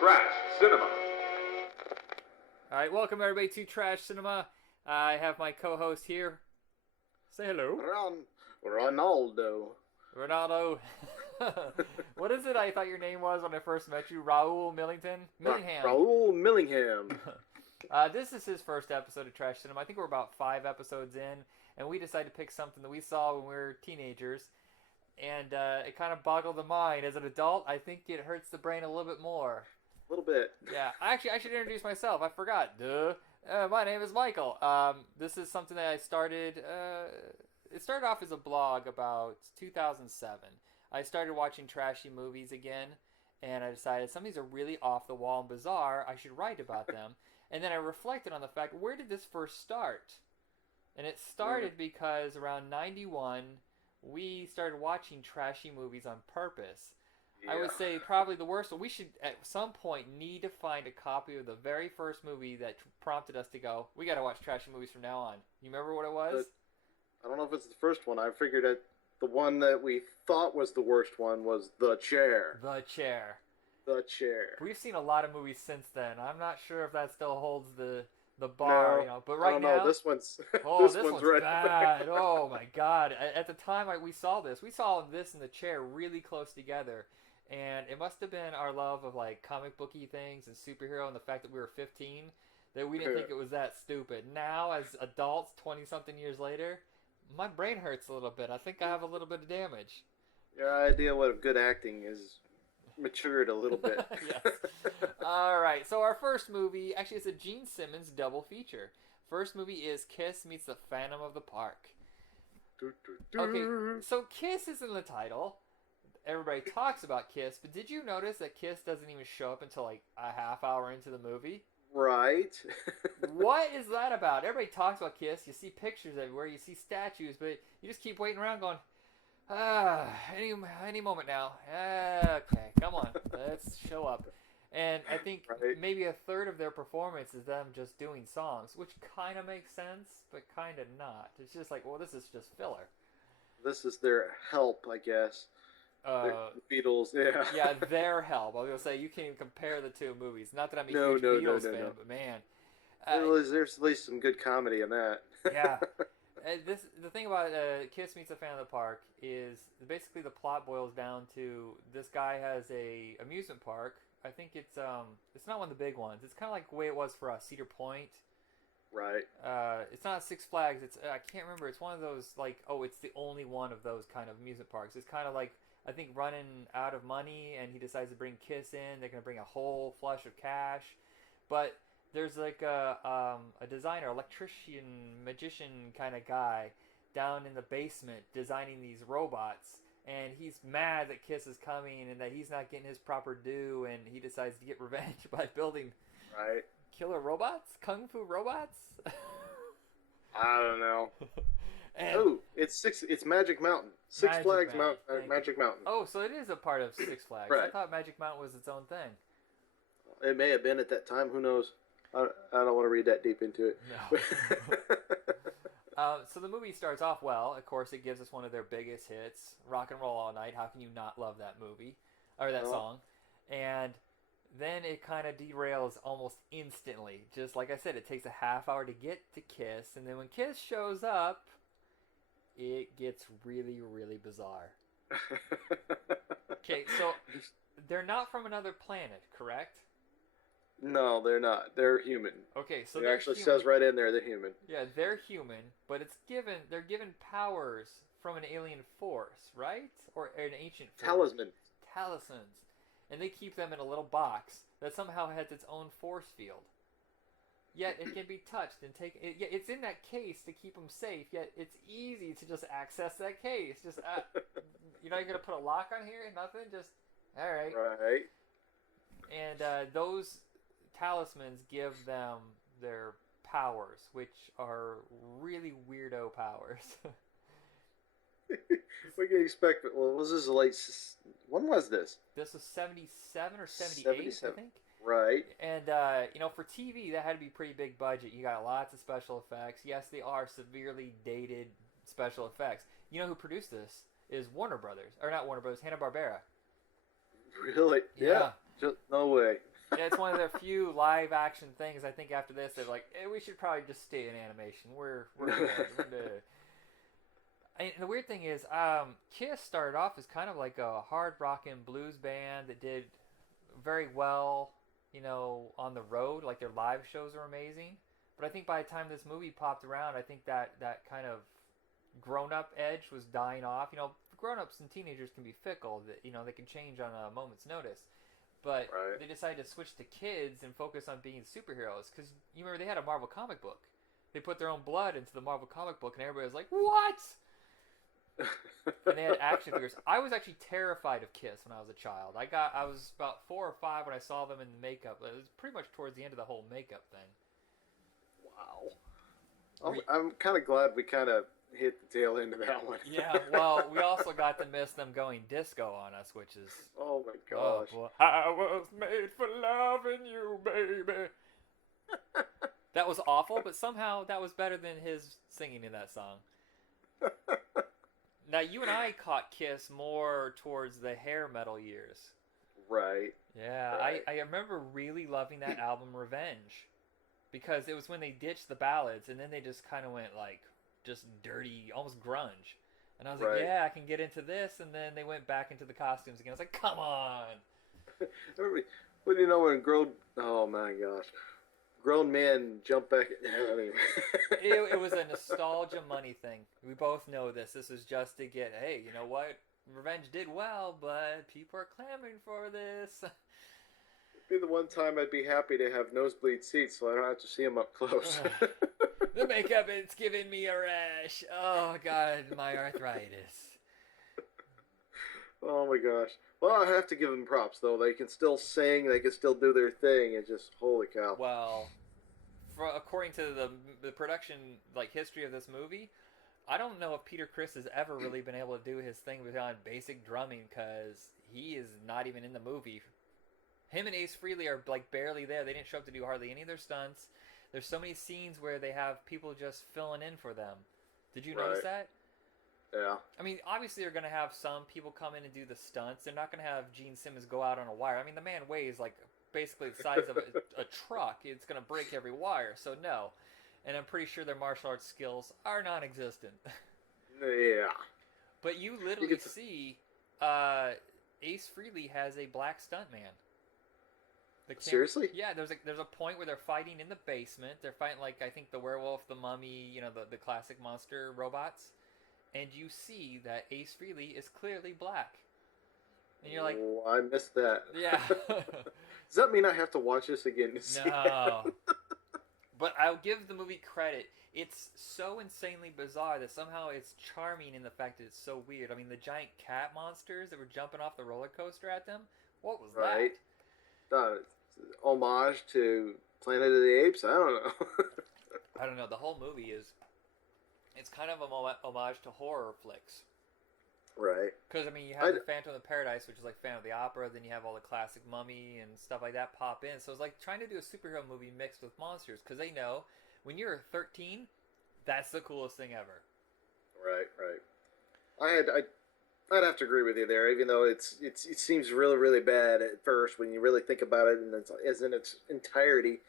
Trash Cinema. Alright, welcome everybody to Trash Cinema. I have my co-host here. Say hello. Ronaldo. Ronaldo. What is it I thought your name was when I first met you? Raul Millington? Millingham. Raul Millingham. This is his first episode of Trash Cinema. I think we're about 5 episodes in, and we decided to pick something that we saw when we were teenagers, and it kind of boggled the mind. As an adult, I think it hurts the brain a little bit more. A little bit. Yeah, actually, I should introduce myself. I forgot. Duh. My name is Michael. This is something that I started. It started off as a blog about 2007. I started watching trashy movies again, and I decided some of these are really off the wall and bizarre. I should write about them. And then I reflected on the fact, where did this first start? And it started because around 91, we started watching trashy movies on purpose. Yeah. I would say probably the worst one. We should at some point need to find a copy of the very first movie that prompted us to go, we got to watch trashy movies from now on. You remember what it was? I don't know if it's the first one. I figured that the one that we thought was the worst one was The Chair. The Chair. The Chair. We've seen a lot of movies since then. I'm not sure if that still holds the bar, No, you know. But right I don't now, know. This one's this one's one's right bad. Oh my God! At the time we saw this, we saw this and The Chair really close together, and it must have been our love of like comic booky things and superhero, and the fact that we were 15 that we didn't think it was that stupid. Now, as adults, 20-something years later, my brain hurts a little bit. I think I have a little bit of damage. Your idea what good acting is matured a little bit. Yes. All right. So our first movie, actually, it's a Gene Simmons double feature. First movie is Kiss meets the Phantom of the Park. Okay, so Kiss is in the title. Everybody talks about Kiss, but did you notice that Kiss doesn't even show up until like a half hour into the movie? Right. What is that about? Everybody talks about Kiss. You see pictures everywhere. You see statues, but you just keep waiting around going, any moment now. Okay, come on. Let's show up. And I think maybe a third of their performance is them just doing songs, which kind of makes sense, but kind of not. It's just like, well, this is just filler. This is their help, I guess. The Beatles, yeah. Yeah, their help. I was going to say, you can't even compare the two movies. Not that I'm a huge Beatles fan, but man. There's at least some good comedy in that. Yeah. The thing about Kiss Meets the Phantom of the Park is basically the plot boils down to this guy has a amusement park. I think it's not one of the big ones. It's kind of like the way it was for us, Cedar Point. Right. It's not Six Flags. It's I can't remember. It's one of those like it's the only one of those kind of amusement parks. It's kind of like I think running out of money, and he decides to bring Kiss in. They're gonna bring a whole flush of cash, but there's like a designer, electrician, magician kind of guy down in the basement designing these robots, and he's mad that Kiss is coming and that he's not getting his proper due, and he decides to get revenge by building killer robots, kung fu robots. I don't know. And it's Magic Mountain. Six Flags Magic Mountain. Oh, so it is a part of Six Flags. Right. I thought Magic Mountain was its own thing. It may have been at that time. Who knows? I don't want to read that deep into it. No. So the movie starts off well. Of course, it gives us one of their biggest hits, Rock and Roll All Night. How can you not love that movie? Or that song? And then it kind of derails almost instantly. Just like I said, it takes a half hour to get to Kiss. And then when Kiss shows up, it gets really, really bizarre. Okay, so they're not from another planet, correct? No, they're not. They're human. Okay, so it actually says right in there they're human. Yeah, they're human, but they're given powers from an alien force, right? Or an ancient force. Talismans. And they keep them in a little box that somehow has its own force field. Yet it can be touched and taken. It's in that case to keep them safe. Yet it's easy to just access that case. Just you're not gonna put a lock on here. Nothing. Just all right. Right. And those talismans give them their powers, which are really weirdo powers. We can expect. Well, was this late? When was this? This was 77 or 78, I think. Right. And, for TV, that had to be pretty big budget. You got lots of special effects. Yes, they are severely dated special effects. You know who produced this is Warner Brothers. Or not Warner Brothers, Hanna-Barbera. Really? Yeah. Just no way. Yeah, it's one of their few live action things. I think after this, they're like, we should probably just stay in animation. We're good. We're good. And the weird thing is, Kiss started off as kind of like a hard rockin' blues band that did very well, on the road. Like their live shows are amazing. But I think by the time this movie popped around, I think that kind of grown-up edge was dying off. Grown-ups and teenagers can be fickle. That they can change on a moment's notice. But Right. they decided to switch to kids and focus on being superheroes. Because you remember they had a Marvel comic book. They put their own blood into the Marvel comic book, and everybody was like, "What?" And they had action figures. I was actually terrified of Kiss when I was a child. I was about 4 or 5 when I saw them in the makeup. It was pretty much towards the end of the whole makeup thing. Wow. I'm kind of glad we kind of hit the tail end of that one. Yeah, well, we also got to miss them going disco on us, which is... Oh my gosh. Oh, boy. I was made for loving you, baby. That was awful, but somehow that was better than his singing in that song. Now, you and I caught Kiss more towards the hair metal years. Right. Yeah, Right. I remember really loving that album, Revenge. Because it was when they ditched the ballads, and then they just kind of went, like, just dirty, almost grunge. And I was like, Right. yeah, I can get into this. And then they went back into the costumes again. I was like, come on. Well, when oh my gosh, grown men jump back. Anyway. It was a nostalgia money thing. We both know this. This was just to get, hey, you know what? Revenge did well, but people are clamoring for this. Be the one time I'd be happy to have nosebleed seats so I don't have to see them up close. The makeup, it's giving me a rash. Oh, God, my arthritis. Oh my gosh. Well, I have to give them props though. They can still sing. They can still do their thing. It's just holy cow. Well, according to the production history of this movie, I don't know if Peter Criss has ever really been able to do his thing beyond basic drumming because he is not even in the movie. Him and Ace Frehley are barely there. They didn't show up to do hardly any of their stunts. There's so many scenes where they have people just filling in for them. Did you notice that? Yeah. I mean, obviously they're going to have some people come in and do the stunts. They're not going to have Gene Simmons go out on a wire. I mean, the man weighs basically the size of a truck. It's going to break every wire. So no. And I'm pretty sure their martial arts skills are non-existent. Yeah. But you literally see Ace Frehley has a black stuntman. Seriously? Yeah, there's a point where they're fighting in the basement. They're fighting I think the werewolf, the mummy, the classic monster robots. And you see that Ace Frehley is clearly black. And you're like... Oh, I missed that. Yeah. Does that mean I have to watch this again to see No. But I'll give the movie credit. It's so insanely bizarre that somehow it's charming in the fact that it's so weird. I mean, the giant cat monsters that were jumping off the roller coaster at them? What was Right. that? Homage to Planet of the Apes? I don't know. I don't know. The whole movie it's kind of a homage to horror flicks. Right. Because, I mean, you have the Phantom of the Paradise, which is like Phantom of the Opera, then you have all the classic Mummy and stuff like that pop in. So it's like trying to do a superhero movie mixed with monsters, because they know when you're 13, that's the coolest thing ever. Right. I'd have to agree with you there, even though it seems really, really bad at first when you really think about it, and as in its entirety.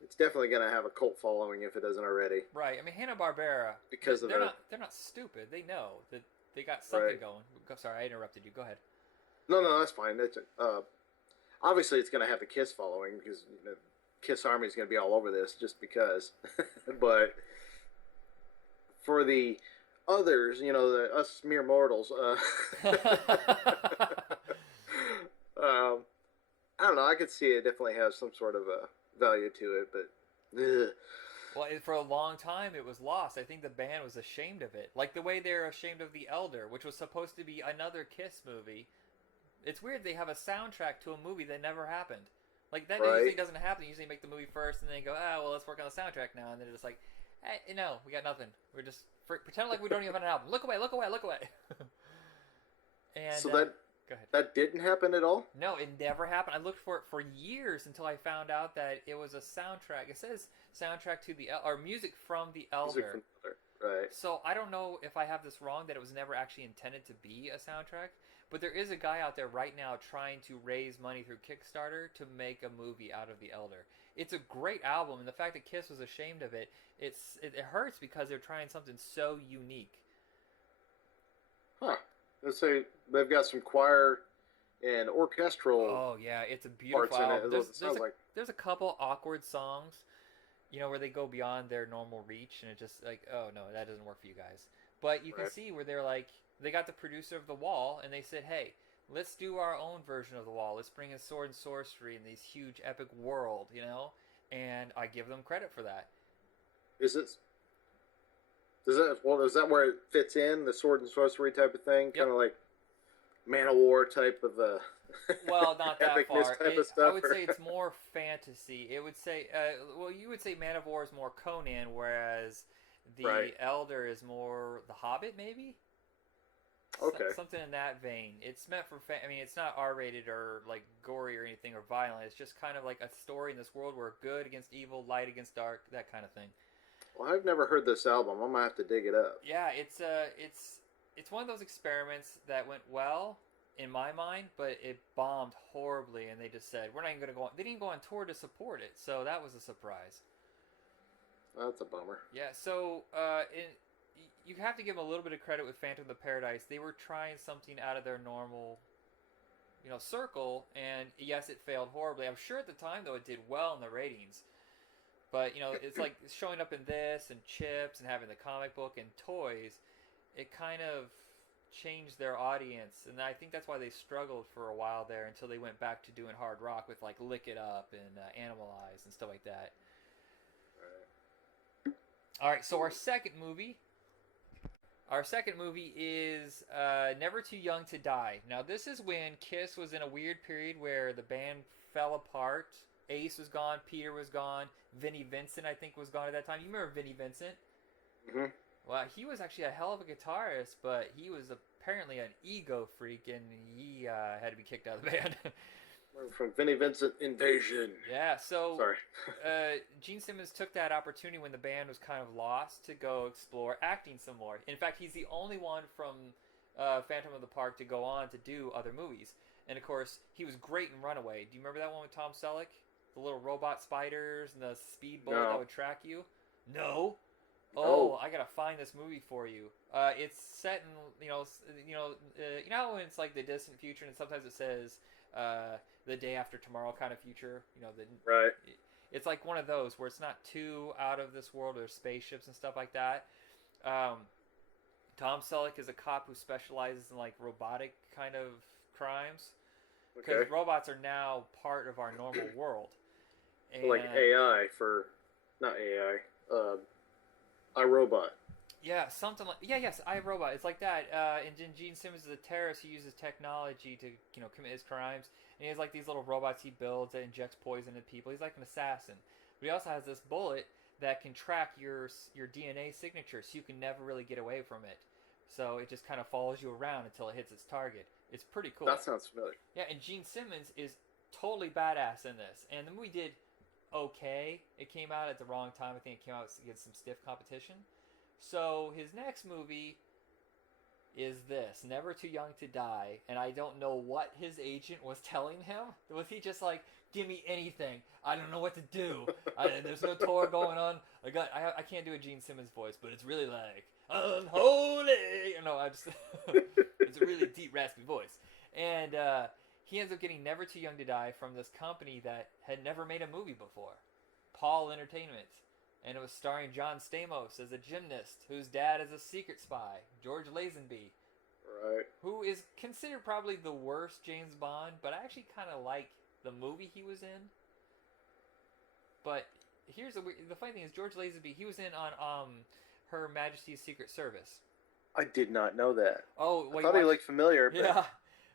It's definitely going to have a cult following if it doesn't already. Right. I mean, Hanna-Barbera, because of they're not stupid. They know that they got something Right. going. Sorry, I interrupted you. Go ahead. No, that's fine. Obviously, it's going to have a Kiss following because Kiss Army is going to be all over this just because. But for the others, us mere mortals, I don't know. I could see it definitely has some sort of a value to it, but Well, for a long time, it was lost. I think the band was ashamed of it. Like the way they're ashamed of The Elder, which was supposed to be another Kiss movie. It's weird they have a soundtrack to a movie that never happened. Like, that Right. usually doesn't happen. They usually make the movie first, and then they go, well, let's work on the soundtrack now. And they're just like, hey, no, we got nothing. We're just pretend like we don't even have an album. Look away, look away, look away. And so go ahead. that didn't happen at all? No, it never happened. I looked for it for years until I found out that it was a soundtrack. It says soundtrack to or music from The Elder. Music from the Elder. Right. So I don't know if I have this wrong, that it was never actually intended to be a soundtrack. But there is a guy out there right now trying to raise money through Kickstarter to make a movie out of The Elder. It's a great album, and the fact that Kiss was ashamed of it, it hurts because they're trying something so unique. Huh. Let's say they've got some choir and orchestral Oh yeah, it's a parts beautiful in it. album. It sounds like. There's a couple awkward songs, where they go beyond their normal reach, and it just like, oh no, that doesn't work for you guys. But you can Right. see where they're like, they got the producer of The Wall, and they said, hey, let's do our own version of The Wall. Let's bring in sword and sorcery in this huge epic world. And I give them credit for that. Is it? Is that where it fits in, the sword and sorcery type of thing? Yep. Kind of like Man of War type of Well, not that epicness far. type of stuff. I would say it's more fantasy. It would say, you would say Man of War is more Conan, whereas the Right. Elder is more The Hobbit, maybe. Okay. Something in that vein. It's meant for. I mean, it's not R-rated or like gory or anything or violent. It's just kind of like a story in this world where good against evil, light against dark, that kind of thing. Well, I've never heard this album. I'm gonna have to dig it up. Yeah, it's one of those experiments that went well in my mind, but it bombed horribly, and they just said we're not even going to go on. They didn't go on tour to support it, so that was a surprise. That's a bummer. Yeah, so you have to give them a little bit of credit with Phantom of the Paradise. They were trying something out of their normal, circle, and yes, it failed horribly. I'm sure at the time though it did well in the ratings. But it's like showing up in this and Chips and having the comic book and toys. It kind of changed their audience, and I think that's why they struggled for a while there until they went back to doing hard rock with like Lick It Up and Animalize and stuff like that. All right, so our second movie is Never Too Young to Die. Now this is when Kiss was in a weird period where the band fell apart. Ace was gone, Peter was gone, Vinnie Vincent I think was gone at that time. You remember Vinnie Vincent? Mm-hmm. Well, he was actually a hell of a guitarist, but he was apparently an ego freak, and he had to be kicked out of the band. From Vinnie Vincent Invasion. Yeah, so Sorry. Gene Simmons took that opportunity when the band was kind of lost to go explore acting some more. In fact, he's the only one from Phantom of the Park to go on to do other movies. And of course, he was great in Runaway. Do you remember that one with Tom Selleck? The little robot spiders and the speed bullet that would track you? No? Oh, I gotta find this movie for you. It's set in, you know how when it's like the distant future and sometimes it says the day after tomorrow kind of future? Right. It's like one of those where it's not too out of this world. There's spaceships and stuff like that. Tom Selleck is a cop who specializes in like robotic kind of crimes. Because robots are now part of our normal world. And, like AI not AI, iRobot. Yeah, something like yes, iRobot. It's like that. And Gene Simmons is a terrorist who uses technology to commit his crimes. And he has like these little robots he builds that injects poison into people. He's like an assassin. But he also has this bullet that can track your DNA signature, so you can never really get away from it. So it just kind of follows you around until it hits its target. It's pretty cool. That sounds familiar. Yeah, and Gene Simmons is totally badass in this. And the movie did okay. It came out at the wrong time. I think it came out against some stiff competition. So his next movie is this, Never Too Young to Die. And I don't know what his agent was telling him. Was he just like, give me anything. I don't know what to do. There's no tour going on. I can't do a Gene Simmons voice, but it's really like, unholy. It's a really deep, raspy voice. And he ends up getting Never Too Young to Die from this company that had never made a movie before, Paul Entertainment. And it was starring John Stamos as a gymnast whose dad is a secret spy, George Lazenby. Right. Who is considered probably the worst James Bond, but I actually kind of like the movie he was in. But here's the funny thing is George Lazenby, he was in on Her Majesty's Secret Service. I did not know that. Oh, well, I thought he looked familiar. But... Yeah.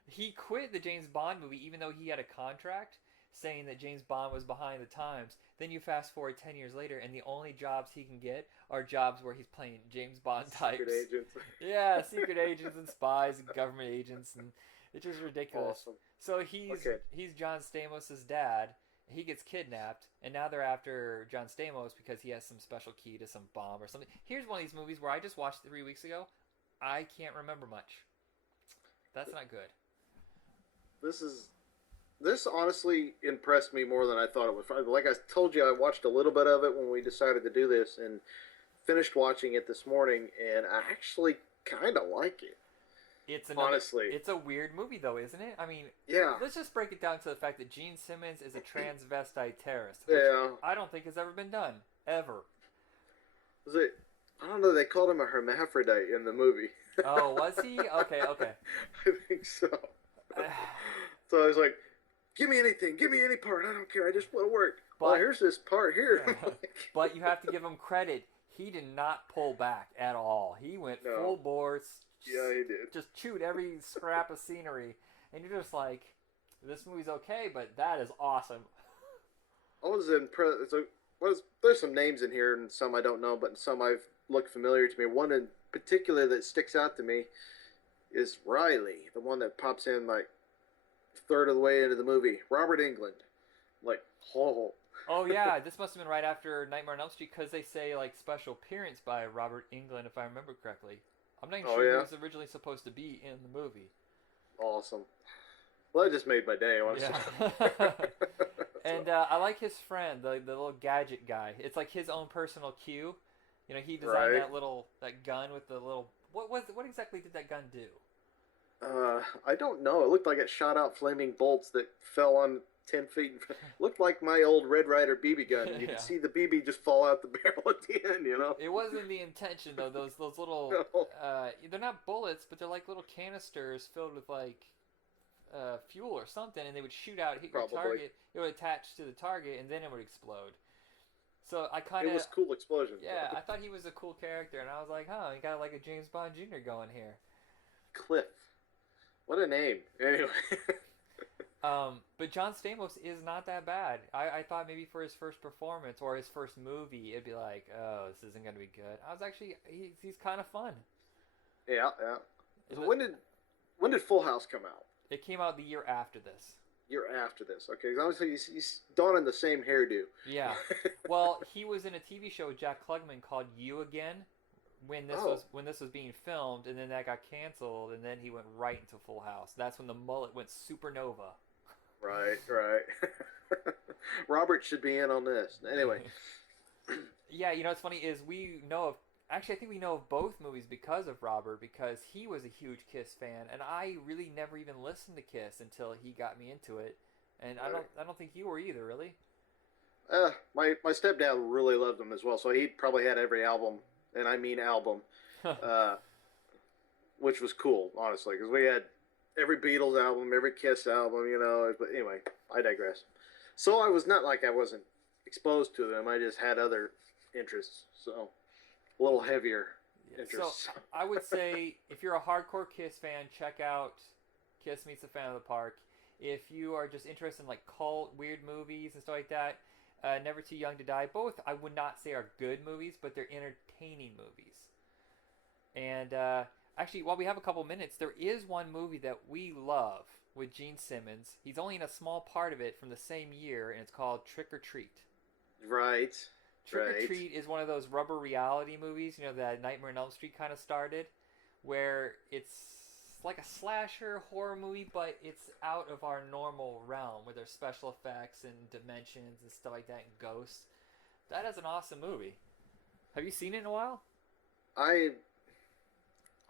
He quit the James Bond movie even though he had a contract saying that James Bond was behind the times. Then you fast forward 10 years later, and the only jobs he can get are jobs where he's playing James Bond types. Secret agents. Yeah, secret agents and spies and government agents, and it's just ridiculous. Awesome. So he's John Stamos' dad. He gets kidnapped, and now they're after John Stamos because he has some special key to some bomb or something. Here's one of these movies where I just watched 3 weeks ago. I can't remember much. That's not good. this is this honestly impressed me more than I thought it would. Like I told you, I watched a little bit of it when we decided to do this, and finished watching it this morning, and I actually kind of like it. Honestly, It's a weird movie, though, isn't it? I mean, yeah, let's just break it down to the fact that Gene Simmons is a transvestite terrorist, which yeah. I don't think has ever been done ever. Was it? I don't know. They called him a hermaphrodite in the movie. Oh, was he? Okay, okay. I think so. So I was like, "Give me anything. Give me any part. I don't care. I just want to work." Well, here's this part here. But you have to give him credit. He did not pull back at all. He went full bore. Yeah, he did. Just chewed every scrap of scenery, and you're just like, "This movie's okay, but that is awesome." I was impressed. So, there's some names in here, and some I don't know, but some I've looked familiar to me. One in particular that sticks out to me is Riley, the one that pops in like third of the way into the movie. Robert Englund, like, oh. Oh yeah, this must have been right after Nightmare on Elm Street because they say like special appearance by Robert Englund, if I remember correctly. I'm not even sure he was originally supposed to be in the movie. Awesome. Well, that just made my day, honestly. Yeah. And I like his friend, the little gadget guy. It's like his own personal Q. You know, he designed that gun with the little. What exactly did that gun do? I don't know. It looked like it shot out flaming bolts that fell on 10 feet. Looked like my old Red Ryder BB gun. You could see the BB just fall out the barrel at the end, you know? It wasn't the intention, though. Those little... No. They're not bullets, but they're like little canisters filled with, like, fuel or something, and they would shoot out, hit your target. It would attach to the target, and then it would explode. So I kind of... It was cool explosion. Yeah, I thought he was a cool character, and I was like, he got like a James Bond Jr. going here. Cliff. What a name. Anyway... But John Stamos is not that bad. I thought maybe for his first performance or his first movie, it'd be like, oh, this isn't going to be good. I was actually, he's kind of fun. Yeah, yeah. So when did Full House come out? It came out the year after this. Year after this, okay. Because obviously he's donning the same hairdo. Yeah. Well, he was in a TV show with Jack Klugman called You Again when this was being filmed, and then that got canceled, and then he went right into Full House. That's when the mullet went supernova. Right. Robert should be in on this. Anyway. Yeah, you know what's funny is I think we know of both movies because of Robert, because he was a huge Kiss fan, and I really never even listened to Kiss until he got me into it, and I don't think you were either, really. My stepdad really loved them as well, so he probably had every album, and I mean album, which was cool, honestly, because we had every Beatles album, every Kiss album, you know. But anyway, I digress. So I was not like I wasn't exposed to them. I just had other interests, so a little heavier interests. So I would say if you're a hardcore Kiss fan, check out Kiss Meets the Fan of the Park. If you are just interested in like cult, weird movies and stuff like that, Never Too Young to Die. Both I would not say are good movies, but they're entertaining movies. And actually, while we have a couple minutes, there is one movie that we love with Gene Simmons. He's only in a small part of it from the same year, and it's called Trick or Treat. Right. Trick or Treat is one of those rubber reality movies, you know, that Nightmare on Elm Street kind of started, where it's like a slasher horror movie, but it's out of our normal realm, where there's special effects and dimensions and stuff like that, and ghosts. That is an awesome movie. Have you seen it in a while?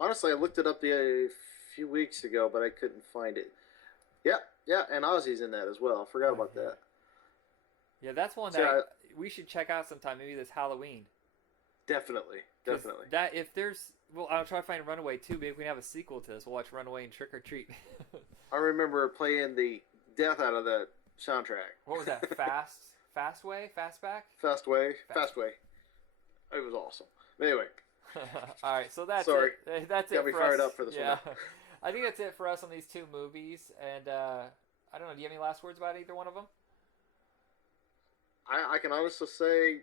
Honestly, I looked it up a few weeks ago, but I couldn't find it. Yeah, and Ozzy's in that as well. I forgot about that. Yeah, that's one that we should check out sometime, maybe this Halloween. Definitely. I'll try to find Runaway too. Maybe we can have a sequel to this. We'll watch Runaway and Trick or Treat. I remember playing the death out of that soundtrack. What was that? Fastway? Fastback? Fastway. It was awesome. Anyway. All right, so that's Sorry. it. That's it Got me for fired us. up for this yeah. one. I think that's it for us on these two movies. And I don't know. Do you have any last words about either one of them? I can honestly say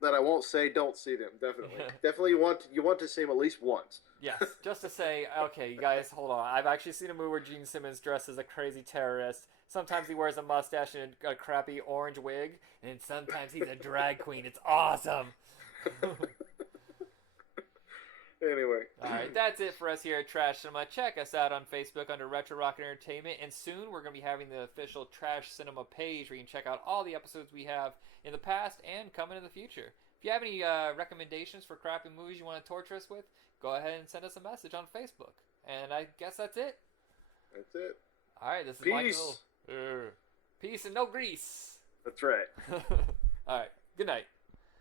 that I won't say don't see them. Definitely. Definitely you want to see them at least once. Yes, just to say, okay, you guys, hold on. I've actually seen a movie where Gene Simmons dressed as a crazy terrorist. Sometimes he wears a mustache and a crappy orange wig, and sometimes he's a drag queen. It's awesome. Anyway. All right, that's it for us here at Trash Cinema. Check us out on Facebook under Retro Rock Entertainment, and soon we're going to be having the official Trash Cinema page where you can check out all the episodes we have in the past and coming in the future. If you have any recommendations for crappy movies you want to torture us with, go ahead and send us a message on Facebook. And I guess that's it. That's it. All right, this is Peace. Michael. Peace and no grease. That's right. All right, good night.